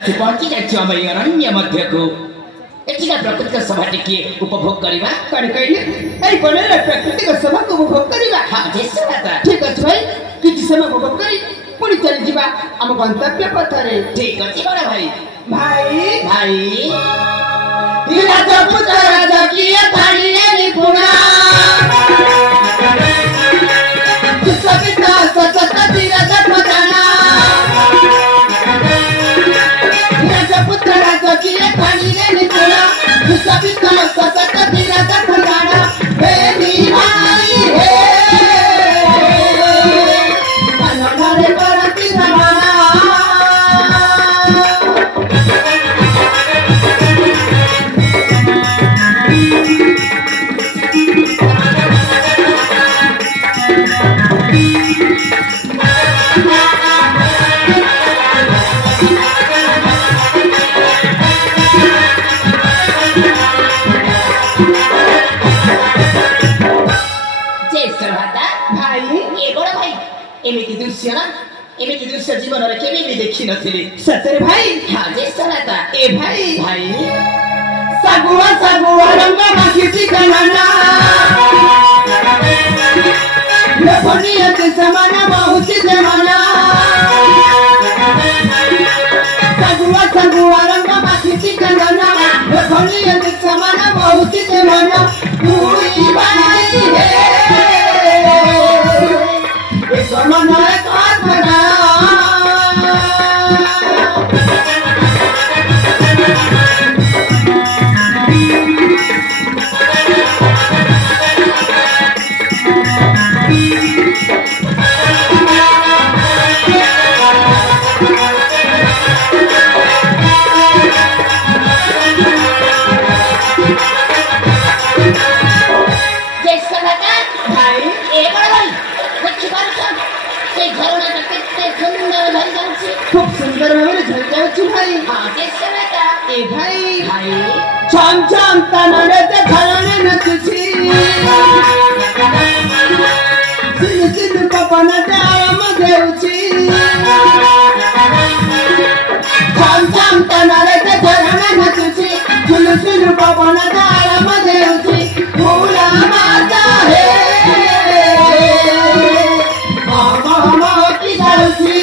पहुंची जाइए आम अरण्य मध्य को एटिका प्राकृतिक सभा टिके उपभोग करवा कौन कहले ए बनले प्राकृतिक सभा को उपभोग करवा हां जैसे बात ठीक अछि भाई किछि समय उपभोग करी पुणी चली जीवा हम गंतव्य पथरे ठीक अछि बड़ा भाई भाई भाई राजा पुत्र राजा की थाली रे निपुणा सविता सतत तीरथ पदाना राजा पुत्र राजा की थाली रे निपुणा सविता सतत तीरथ पदाना हे निभाई हे अनहरे परति रमाना एमिति दृश्य ना एमिति दृश्य जीवन रे केबे भी देखि नथिली सतरे भाई हां जे सलाता ए भाई भाई सगुआ रंग माखी गणना लफनियत समाना बहुत जमाना सगुआ रंग माखी गणना लफनियत समाना बहुत जमाना पूरी भाई है समाना एक बना खूब सुंदर भाव झल जाउछि भाई हां कैसे बेटा ए भाई भाई छम छम तनरे ते खलने नचछि सिन सिन पवन ते आराम देउछि छम छम तनरे ते खलने नचछि सिन सिन पवन ते आराम देउछि फूला माता हे मामा की जाउछि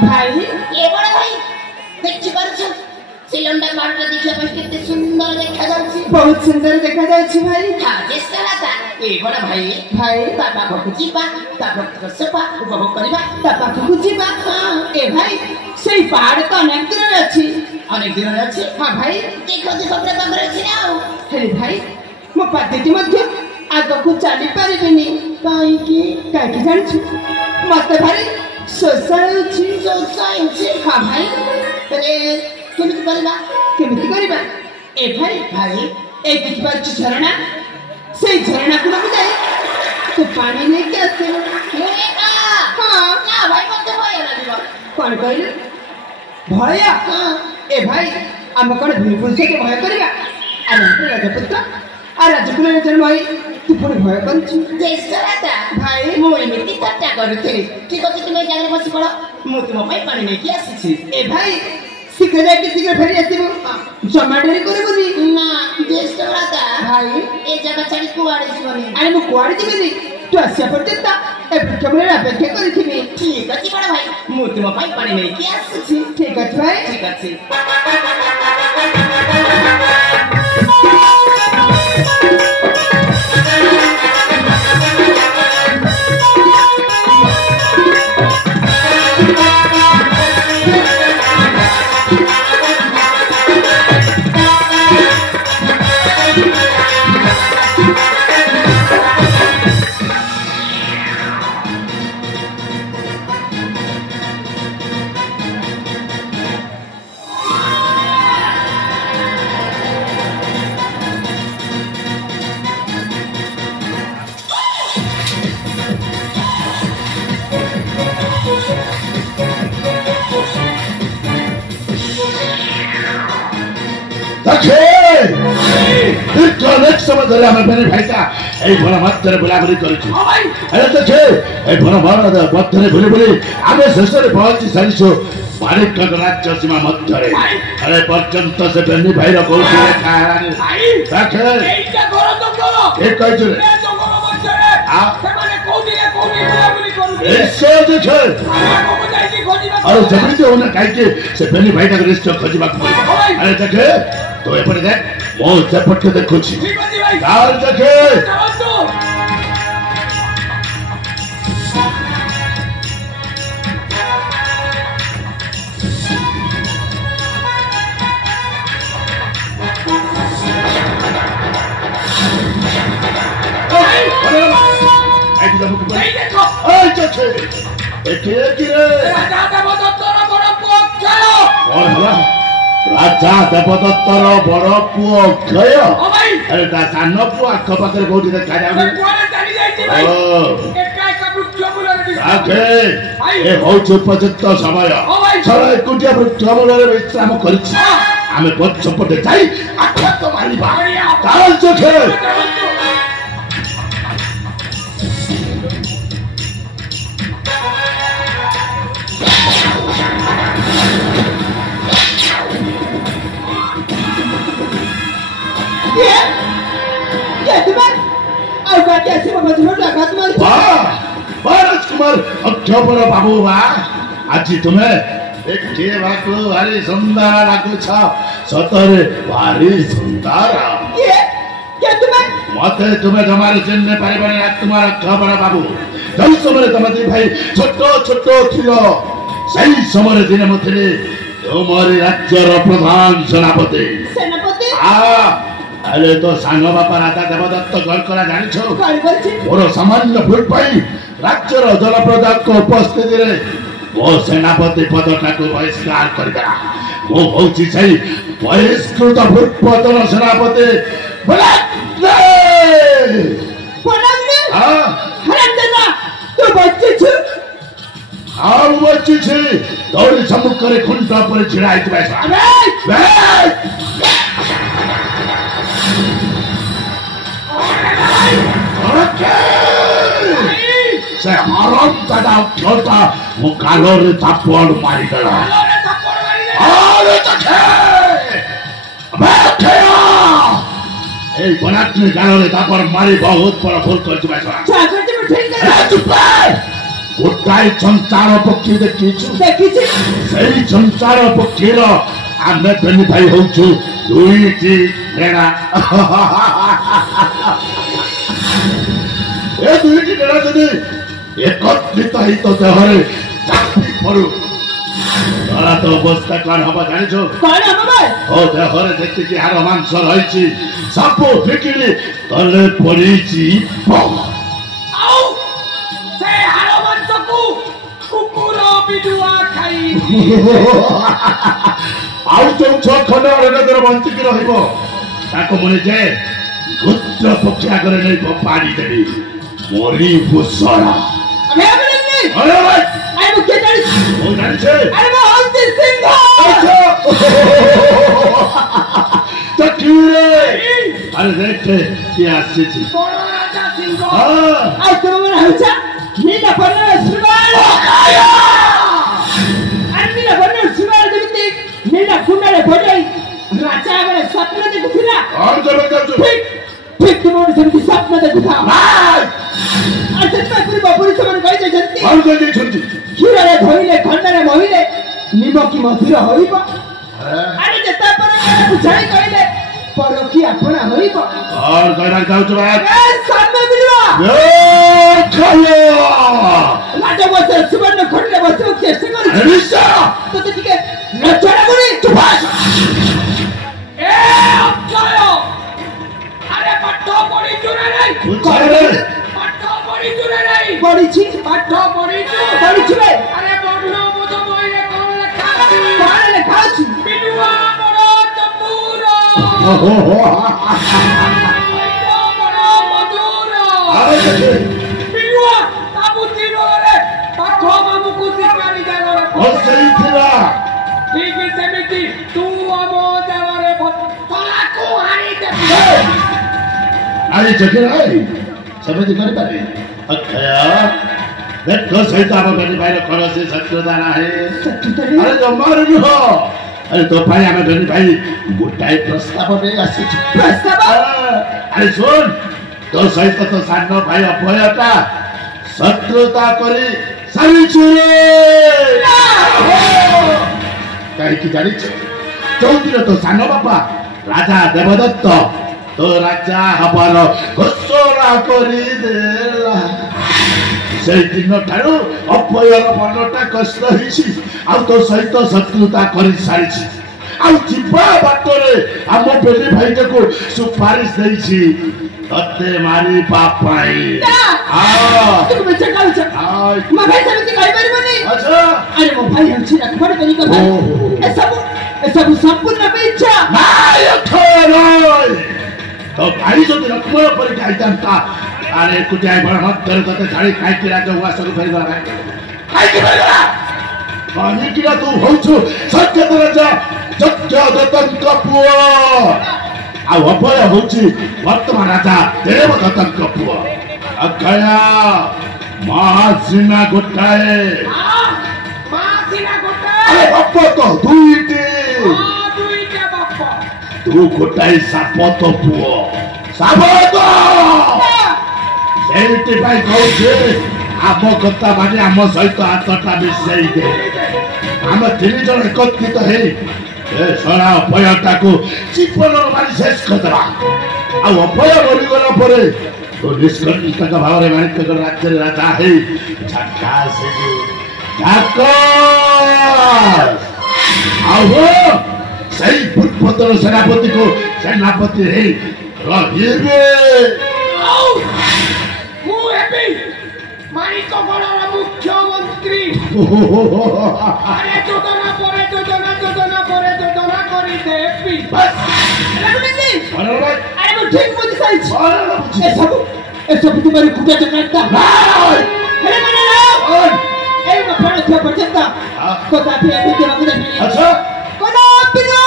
भाई ये बड़ा भाई देखि परछ सिलेंडर मार्ट देखिया पर कितने सुंदर देखा जाउछि बहुत सुंदर देखा जाउछि भाई हां जे सलाता ए बड़ा भाई भाई बाबा को जीवा बाबा को सपा उपभोग करबा बाबा को जीवा ए भाई सेई पहाड़ तो अनेक दूर अछि अनेक दूर अछि हां भाई देखो देखो अपने बाबर अछि ना हे भाई मो पातेटी मध्य आगो को चली परिबेनी काई की जानि मते भारी सोसाइटी हां भाई अरे केमिति करबा ए भाई भाई ए किछ बार झरना से झरना को हम जाए तो पानी नहीं के आसे हां ना भाई मते भय लागिबो कोन कहले भय हां ए भाई हम कोन भूल से के भय करबा अरे राजपुत्र आ राजकुमार जन्म होई तू पुणी भय करछु देशराता भाई मो एमिति तट्टा करूथि ठीक अछि तुमे जागरे बसी पड़ मो तुम पई पानी नै कि आसीछि ए भाई शीघ्र जाके शीघ्र फेरी आसीबो जमा डेरी करबोनी ना देशराता भाई ए जगह छाडी कुआडे जीवनी अरे मो कुआडे जीवनी तू आसिया पर्यंत ए पिठमरे अपेक्षा करिथिबी ठीक अछि बड़ भाई मो तुम पई पानी नै कि आसीछि ठीक अछि भाई ठीक अछि समय ধরে আমার বেনে ভাইটা এই বন মধ্যে বুলাবুলি করেছি আরে দেখে এই বন মধ্যে বুলি বুলি আমি শেষে পৌঁছি সারিছো মানিকগঞ্জ রাজ্য সীমা মধ্যে আরে পর্যন্ত সে বেনি ভাইর কৌশল রেখা দেখে এইটা করো তো করো এই কইছো রে এই তো করো মধ্যে সেমানে কোদিকে বুলাবুলি করবে এসো দেখে আমি যাইছি খোঁজিবা আরে যেমনি ওনা কাইকে সে বেনি ভাইটা রিস্ক খোঁজিবা আরে দেখে তো এপরে দেখ ও সেপটকে দেখুছি ঠিক আছে ভাই আর দেখে চলো এই দেখো এই দেখে একে কি রে রাজা দেবদত্তর বড় পুଅ চলো রাজা দেবদত্তর বড় পুଅ ক্ষয় ও ভাই আরে তা সান পুଅ আখ পাখରେ কোଉଠି দেখা যাଉନି କୁଆଡେ ଚାଲି ଯାଇଛି ଭାଇ ଏକା ଏକା ବୃକ୍ଷ ମୂଳରେ ଆଖେ ଏ ହଉଛି ଉପଯୁକ୍ତ ସମୟ ଛଅ ଏକୁଟିଆ ବୃକ୍ଷ ମୂଳରେ ବିଶ୍ରାମ କରିଛି ଆମେ ପଛପଟେ ଯାଇ ଆଘାତ ମାରିବା ଚାଲ ଚୋଖେ राजकुमार अक्षर बाबू बा आज तुम्हें देखिବାକୁ ଭାରି ସୁନ୍ଦର ଲାଗୁଛ ସତରେ ଭାରି ସୁନ୍ଦର ମତେ ତୁମେ ଜମାରେ ଚିହ୍ନି ପାରିବନି ରାଜକୁମାର ଅକ୍ଷର ବାବୁ ଯୋଉ ସମୟରେ ତମେ ଦି ଭାଇ ଛୋଟ ଛୋଟ ଥିଲ ସେଇ ସମୟରେ ଦିନେ ମୁଁ ଥିଲି ତୁମରି ରାଜ୍ୟର ପ୍ରଧାନ ସେନାପତି আরে তো সাঙ্গ বাপা রাজা দেবদত্ত গড় করা জানিছ মোর সামান্য ভুল পাই রাজ্যর জনপ্রজাଙ୍କ উপস্থিতিরে ମୋ ସେନାପତି ପଦଟାକୁ ବହିଷ୍କାର କରିଦେଲା ମୁଁ ହଉଛି ସେଇ ବହିଷ୍କୃତ ପୂର୍ବତନ ସେନାପତି ଆଉ ବଞ୍ଚିଛି ଦୌଡ଼ି ସମ୍ମୁଖରେ ଖୁଣ୍ଟ ଉପରେ ଛିଡ଼ା ହେଇଥିବା ସେ ହରମ ଦାଦା ଅକ୍ଷରଟା ମୋ ଗାଲରେ ଥାପଡ଼ ମାରିଦେଲା এই বনাগ্নি গালরে ଥାପଡ଼ ମାରି ବହୁତ ବଡ଼ ଭୁଲ କରିଛି ଗୋଟାଏ ସଂସାର ପକ୍ଷୀ ଦେଖିଛୁ ସେଇ ସଂସାର ପକ୍ଷୀର ଆମେ ବେନି ଭାଇ ହଉଛୁ ଦୁଇଟି ଡେଣା ଏ ଦୁଇଟି ଡେଣା ଯଦି একত্রিত হইত দেহরে চাপি পড়ু তারা তো অবস্থা কার হবা জানিছ ও দেহরে যেতিকি হাড় মাংস রয়েছে সাপু ফিকিলি তলে পড়িছি ଆଉ ଯୋଉ ଛଅ ଖଣ୍ଡ ଅରଣ୍ୟ ବଞ୍ଚିକି ରହିବ ତାକୁ ମନେ ଯେ ଗୁତ୍ର ପକ୍ଷୀ ଆଗରେ ନେଇ ପାଣି ଦେବି ମରି ଭୂଷଣ अरे देखते क्या आश्चर्य स्वप्न देखुला ठीक तुम्हारे सेमती स्वप्न देखुथा बापुरी से क्षीर धोइले खंडरे महिले निमकी मधुर होइब अरे जेता पर बुझाई कहले परकी अपना होइब और गडा जाउछ बात ए सामने मिलवा ए खायो राजा बसे सुवर्ण खंडरे बसे चेष्टा करी निशा तो ठीक है नचरा करी चुप ए अक्षय अरे पट्टो पड़ी जुरे नहीं पट्टो पड़ी जुरे नहीं पड़ी छी पट्टो पड़ी रे अरे बडनो मत मोइले कोन लेखा छी बिनुआ बडो तपुरो बडो मधुरो अरे देखे बिनुआ ताबुती रे पाठो मामु कुसी पानी जानो रे ओ सही थिला ठीक है सेमिति तू अमो जानो रे तला को हानी दे ଆଜି ଚକି ନାହିଁ ସେମିତି କରିପାରେ ଅକ୍ଷୟ ଦେଖ ସହିତ ଆମ ବେନି ଭାଇର କୌଣସି ଶତ୍ରୁତା ନାହିଁ ଆରେ ଜମାରୁ ନୁହଁ ଆରେ ତୋ ପାଇଁ ଆମେ ବେନି ଭାଇ ଗୋଟାଏ ପ୍ରସ୍ତାବ ନେଇ ଆସିଛୁ ଆରେ ଶୁଣ ତୋ ସହିତ ତୋ ସାନ ଭାଇ ଅଭୟଟା ଶତ୍ରୁତା କରି ସାରିଛୁ କାହିଁକି ଜାଣିଛୁ ଚୌଧୁରୀ ତୋ ସାନ ବାପା ରାଜା ଦେବଦତ୍ତ ତୋ ରାଜା ହବାର ଘୋଷଣା କରିଦେଲା ସେଇ ଦିନ ଠାରୁ ଅଭୟର ମନଟା କଷ୍ଟ ହେଇଛି ଆଉ ତୋ ସହିତ ଶତ୍ରୁତା କରି ସାରିଛି ଆଉ ଯିବା ବାଟରେ ଆମ ବେଲି ଭାଇଟାକୁ ସୁପାରିଶ ଦେଇଛି ତତେ ମାରିବା ପାଇଁ तो भाई जो लक्ष्मण पर गाइता अरे कुटिया बड़ मध्य तते छाड़ी खाइकी राज उवास को फेर गला खाइकी फेर गला पानी किला तू होछु सत्य राजा सत्य दत्तक पुओ आ अभय होछि वर्तमान राजा देवदत्तक पुओ अक्षया महासिना गोटाए अरे बाप तो दुईटी तू गोटाए सापत पुओ सापत ସେଇଥିପାଇଁ କହୁଛି ଆମ କଥା ମାନେ ଆମ ସହିତ ହାତଟା ମିଶାଇ ଦେ ଆମେ ତିନି ଜଣ ଏକତ୍ରିତ ହେଇ ଏ ଶଳା ଅଭୟଟାକୁ ଜୀବନର ମାରି ଶେଷ କରିଦେବା ଆଉ ଅଭୟ ମରିଗଲା ପରେ ତୁ ନିଷ୍କଣ୍ଟକ ଭାବରେ ମାଣିକଙ୍କ ରାଜ୍ୟରେ ରାଜା ହେଇ ଝାକାସ ଆଉ ସେଇ ପୂର୍ବତନ ସେନାପତିକୁ ସେନାପତି ହେଇ ରହିବେ মানিকগড়ের মুখ্যমন্ত্রী আরে যোজনা করে দেবি আরে মু ঠিক বুঝি সাইছি এসব তোমার কুটা চকাটা আরে মানে না এই মফাড় থা পর্যন্ত কথা পে দিতে বাবু দেখি আচ্ছা কোনা পিনো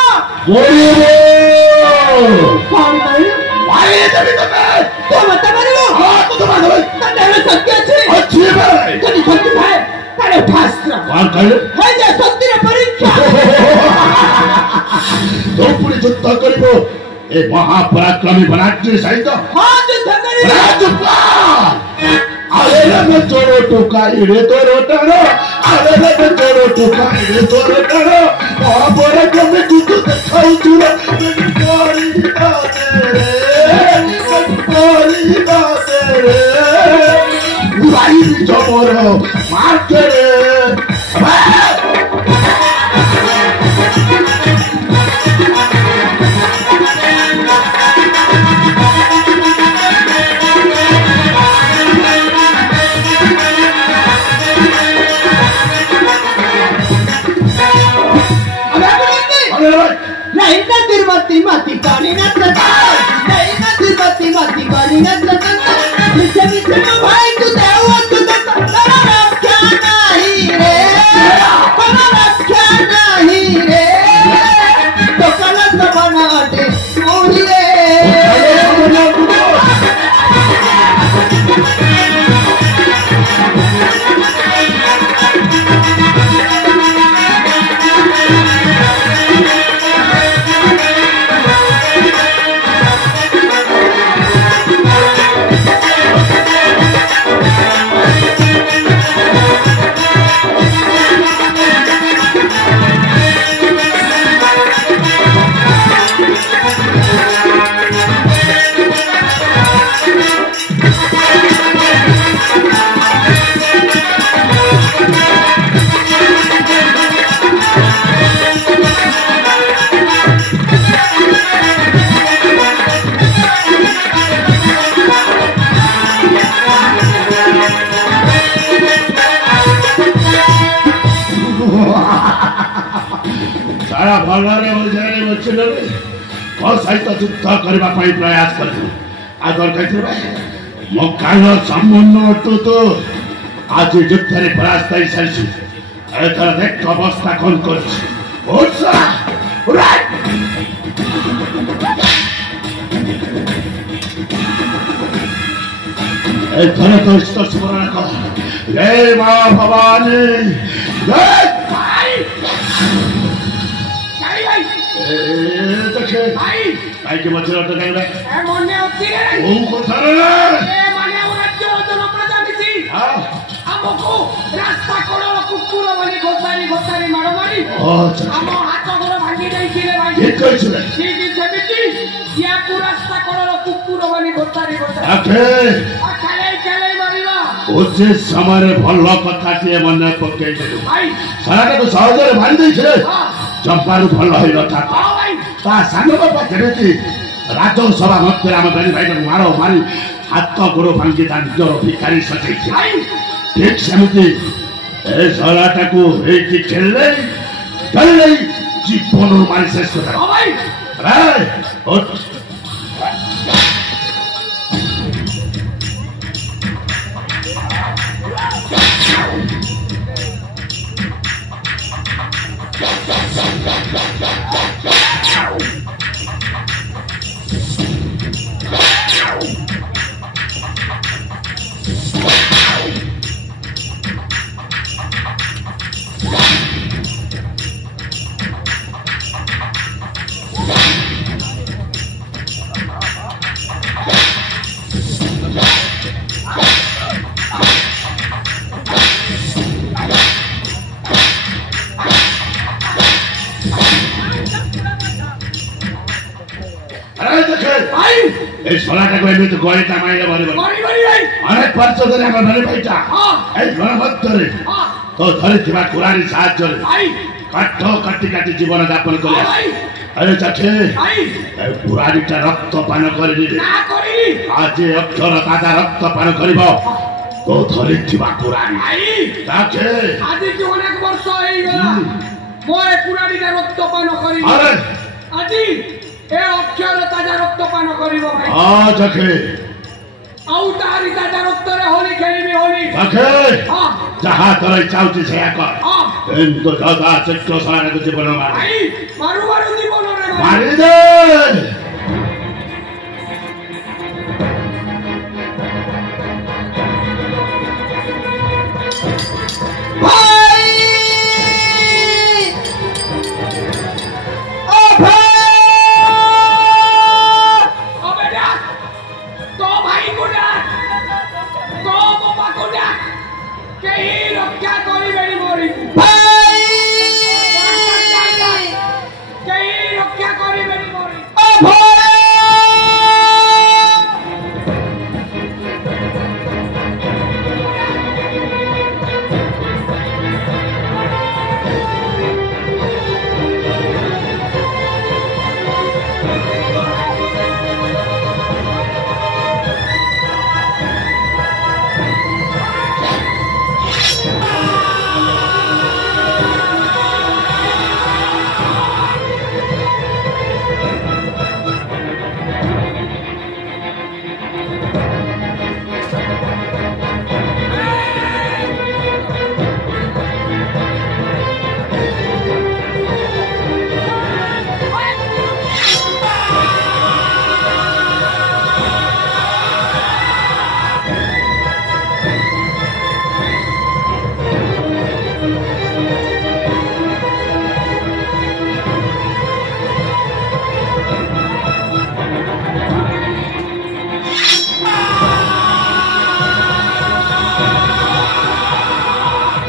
কোন ভাই ভাই দেবি তুমি তো মত মারো তো তো মারো তাহলে সত্যি আছে अच्छी भाई যদি সত্যি ভাই তাহলে ফাস্ট कौन कहले হয়ে যা সত্যির পরীক্ষা तो पुरी युद्ध करिबो ए महापराक्रमी बनाट्य सहित হ্যাঁ যুদ্ধ করিব राजपा अरे रे चोरो टोकाई रे तोरो टारो अरे रे चोरो टोकाई रे तोरो टारो महापराक्रमी युद्ध देखाउ तुरा कोरी दाते रे भाई जमरो मार के रे mati kani na tata nahi na mati kani na tata miche miche no bhai tu dewa tu tata tara rakhya nahi re to kala tabana ate mohi re सारा भलरे ओजारे बचले को सहित युद्ध करबा पई प्रयास करथि आदर कहथि भाई मो काल सम्पूर्ण अटु तो आज युद्ध रे परास्त होई सारिछि एथर देख अवस्था कोन करछि ओसा राइट ଏଥର ତ ଇଷ୍ଟ ସ୍ମରଣ କର ଜୟ ମା ଭବାନୀ ଜୟ ଦେଖେ କାହିଁକି ମଝିରେ ଅଟକାଇବେ ମନେ ଅଛି କୋଉ କଥାରେ ଆମକୁ ରାସ୍ତା କଡ଼ର କୁକୁର ବୋଲି ଘୋଷାରି ଘୋଷାରି ମାଡ଼ ମାରି ଆମ ହାତ ଗୋଡ଼ ଭାଙ୍ଗି ଦେଇଥିଲେ ଭାଇ ଠିକ କହିଥିଲେ ଠିକ ସେମିତି ୟାକୁ ରାସ୍ତା କଡ଼ର କୁକୁର ବୋଲି ଘୋଷାରି ଘୋଷାରି ଖେଳେଇ ଖେଳେଇ ମାରିବା ଉଚିତ ସମୟରେ ଭଲ କଥାଟିଏ ମନେ ପକେଇଦେଲୁ ସାରାଟାକୁ ସହଜରେ ମାରି ଦେଇଥିଲେ ଚମ୍ପାରୁ ଭଲ ହେଇନଥାନ୍ତା ତା ସାଙ୍ଗ ବାପା କେମିତି ରାଜସଭା ମଧ୍ୟରେ ଆମ ବେଣୀ ଭାଇଟାକୁ ମାର ମାରି ହାତ ଗୋଡ଼ ଭାଙ୍ଗି ତା ନିଜର ଭିକାରୀ ସଜେଇଥିଲେ ଠିକ ସେମିତି ଏ ଶଳାଟାକୁ ହେଇକି ଖେଳିଲେ ଜୀବନରୁ ମାରି ଶେଷ କଥା ଶଳାଟାକୁ ଏମିତି ଗଳିଟା ମାଇଲେ ଅନେକ ବର୍ଷ ଧରି ଆମ ବେଣୀ ଭାଇଟା ଏଇ ଘର ମଧ୍ୟରେ ତ ଧରିଥିବା କୁରାରୀ ସାହାଯ୍ୟରେ କାଠ କାଟି କାଟି ଜୀବନ ଯାପନ କରି ଆରେ ଚାଖେ କୁରାରୀଟା ରକ୍ତ ପାନ କରିଲି ଆଜି ଅକ୍ଷର ତାଜା ରକ୍ତ ପାନ କରିବ ତ ଧରିଥିବା କୁରାରୀ ଚାଖେ ଆଜି ଅନେକ ବର୍ଷ ହେଇଗଲା ମୋ ଏ କୁରାରୀଟା ରକ୍ତ ପାନ କରିବ ଆଜି ଏ ଅକ୍ଷର ତାଜା ରକ୍ତ ପାନ କରିବ ଭାଇ ଚାଖେ ଆଉ ତାରି ତାଜା ରକ୍ତରେ ହୋଲି ଖେଳିବି ହୋଲି ଚାଖେ ଯାହା ତୋର ଇଚ୍ଛା ହଉଛି ସେଇଆ କର କିନ୍ତୁ ଯଥା ଶୀଘ୍ର ଶଳାଟାକୁ ଜୀବନ ମାର ମାରୁ ମାରୁ ଜୀବନରେ ମାରିଦେ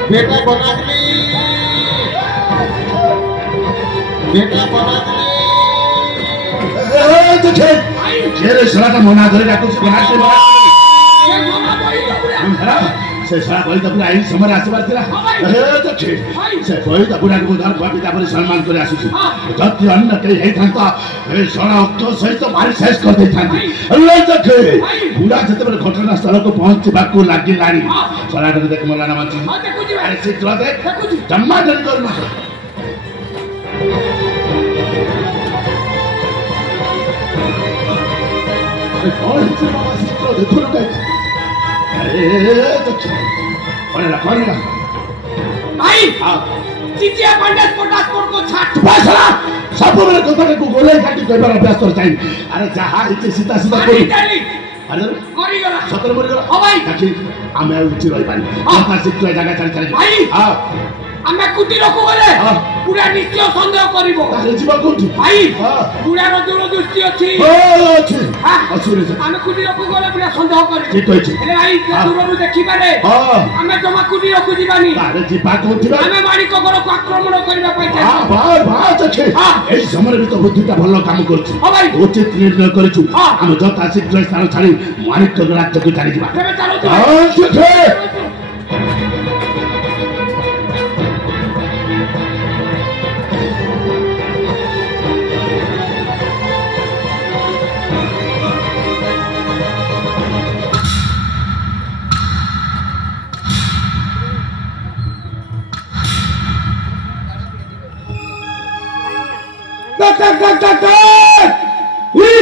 बेटा बना दिली बेटा बना दिली जेरे शलाटा मना धरे डाकुछ बनाते बना से सारा बही तपुर आई समय आसबार थिला से बही तपुरा को धर बापी तापर सम्मान करे आसुछि जति अन्य केही हेइ थांता ए सणा अक्ष सहित मारी शेष कर दे थांती अल्लाह देखे बुढ़ा जते बेले घटना स्थल को पहुंचबाकू लागि लानी सणाटा देख मला ना माची अरे शीघ्र देख जम्मा डर कर न अरे कौन है बाबा शीघ्र देखो ना कौन भाई चिचिया पंडित पोटासपोर्ट को छाट बसला सब मेरे कोतरे को गोले काटी करबार अभ्यास कर चाहिए अरे जहां इते सीधा सीधा कोई अरे मरीगला सतर मरीगला हाँ भाई देखी आमे आउ किछि रहि पानी यथा शीघ्र जगह चली चली भाई हां आमे कुटीर को गले पूरा निश्चय संदेह करिवो ताले जीवा कोठी भाई हां पूरा दूरदृष्टि अछि अछि हां अछि रे आमे कुटीर को गले पूरा संदेह करि ठीक अछि हेले भाई दूरनु देखि पारे हां आमे जमा कुटीर को जीवानी ताले जीवा कोठी आमे मारी कगर को आक्रमण करिबा पई हां भाई भाई चखे ए समय भी तो बुद्धिटा भलो काम करछि हां भाई उचित निर्णय करिछु हम जता शीघ्र स्थान छाड़ी मानिक राज्य को चली जीवा तेरे चलो तू हां चखे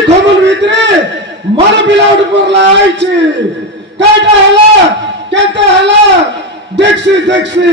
खबर भितरे मन बिलाउट पड़ला आइছে काटा हला केते हला देखसी देखसी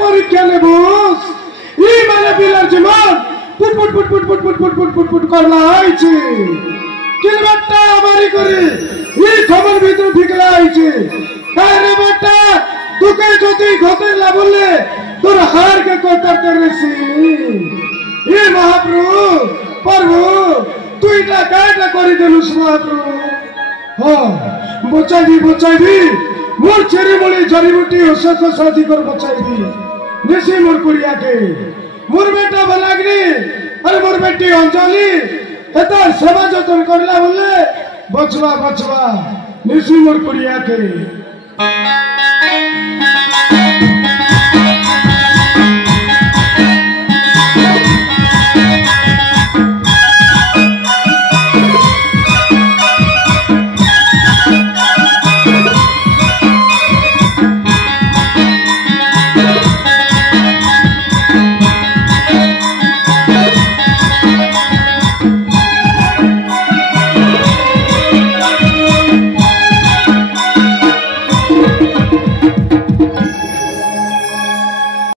परीक्षा ने बोस ई माने बिलार Zaman put put put put put put put put put put करला आइছে किलबट्टा हमारी करे ई खबर भीतर फिकला आइছে अरे बेटा तुके जति घटे ला बोले तोर हार के को करते रेसी ई महाप्रभु प्रभु तू इटा काटा करी देलुस महाप्रभु हां बचाई दी मोर चेरी बोली जड़ीबूटी औषध साथी कर बचाई दी निसी मोर कुड़िया के मोर बेटा बलागनी अरे मोर बेटी अंजलि एता सेवा जतन करला बोले बचवा निसी मोर कुड़िया के